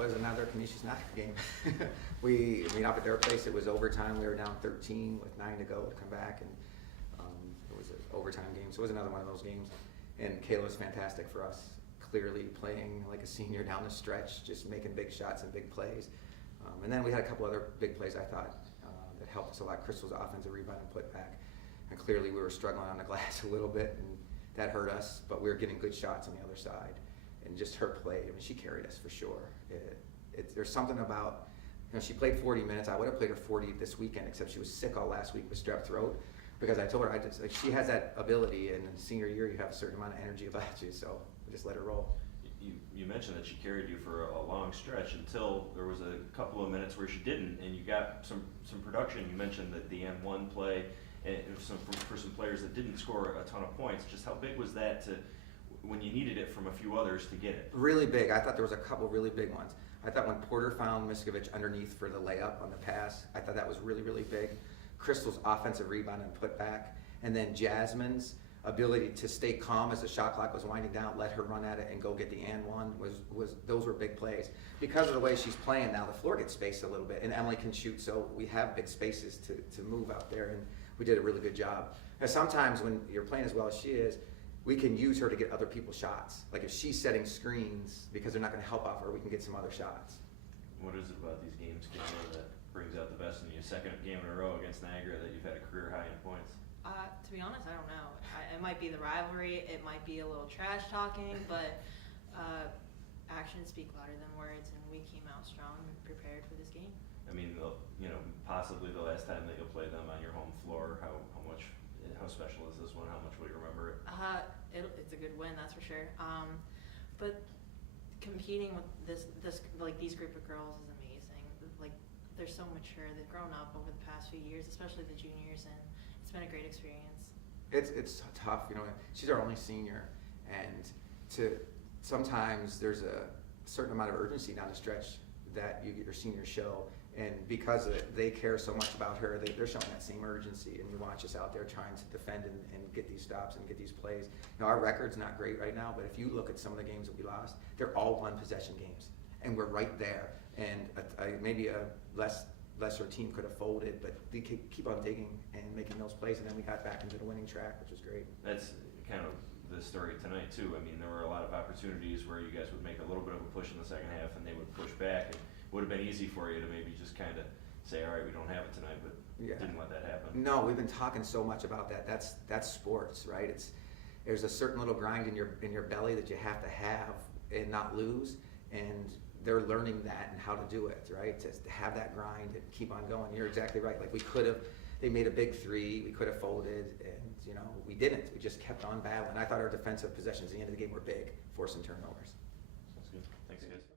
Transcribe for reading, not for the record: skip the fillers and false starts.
was another Canisius Niagara game. Up at their place, it was overtime. We were down 13 with 9 to go to come back, and it was an overtime game. So it was another one of those games. And Kayla was fantastic for us, clearly playing like a senior down the stretch, just making big shots and big plays. And then we had a couple other big plays, I thought, that helped us a lot. Crystal's offensive rebound and put back. And clearly we were struggling on the glass a little bit, and that hurt us, but we were getting good shots on the other side. And just her play, she carried us for sure. There's something about, she played 40 minutes. I would have played her 40 this weekend, except she was sick all last week with strep throat, because I told her, she has that ability, and in senior year you have a certain amount of energy about you, so I just let her roll. You mentioned that she carried you for a long stretch until there was a couple of minutes where she didn't, and you got some production. You mentioned that the N1 play, and for some players that didn't score a ton of points. Just how big was that when you needed it from a few others to get it? Really big. I thought there was a couple really big ones. I thought when Porter found Miskovich underneath for the layup on the pass, I thought that was really, really big. Crystal's offensive rebound and put back, and then Jasmine's ability to stay calm as the shot clock was winding down, let her run at it and go get the and one was those were big plays. Because of the way she's playing now, the floor gets spaced a little bit, and Emily can shoot, so we have big spaces to move out there, and we did a really good job. Now sometimes when you're playing as well as she is, we can use her to get other people's shots. Like if she's setting screens, because they're not going to help off her, we can get some other shots. What is it about these games, Kayla, that brings out the best in you? Second game in a row against Niagara that you've had a career high in points. To be honest, I don't know. It might be the rivalry, it might be a little trash talking, but actions speak louder than words, and we came out strong and prepared for this game. Possibly the last time that you'll play them on your home floor. How special is this one? How much will you remember it? It's a good win, that's for sure. But competing with these group of girls is amazing. Like, they're so mature. They've grown up over the past few years, especially the juniors, and it's been a great experience. It's tough, she's our only senior, and sometimes there's a certain amount of urgency down the stretch that you get your seniors show, and because they care so much about her, they're showing that same urgency, and you watch us out there trying to defend and get these stops and get these plays. Our record's not great right now, but if you look at some of the games that we lost, they're all one possession games, and we're right there, and maybe a lesser team could have folded, but they keep on digging and making those plays, and then we got back into the winning track, which was great. That's kind of the story tonight too. There were a lot of opportunities where you guys would make a little bit of a push in the second half, and they would push back. It would have been easy for you to maybe just kind of say, all right, we don't have it tonight, but didn't let that happen. No, we've been talking so much about that. That's sports, right? There's a certain little grind in your belly that you have to have and not lose, and they're learning that and how to do it, right? To have that grind and keep on going. You're exactly right. Like they made a big three, we could have folded, and we didn't. We just kept on battling. I thought our defensive possessions at the end of the game were big, forcing turnovers. Sounds good. Thanks, guys.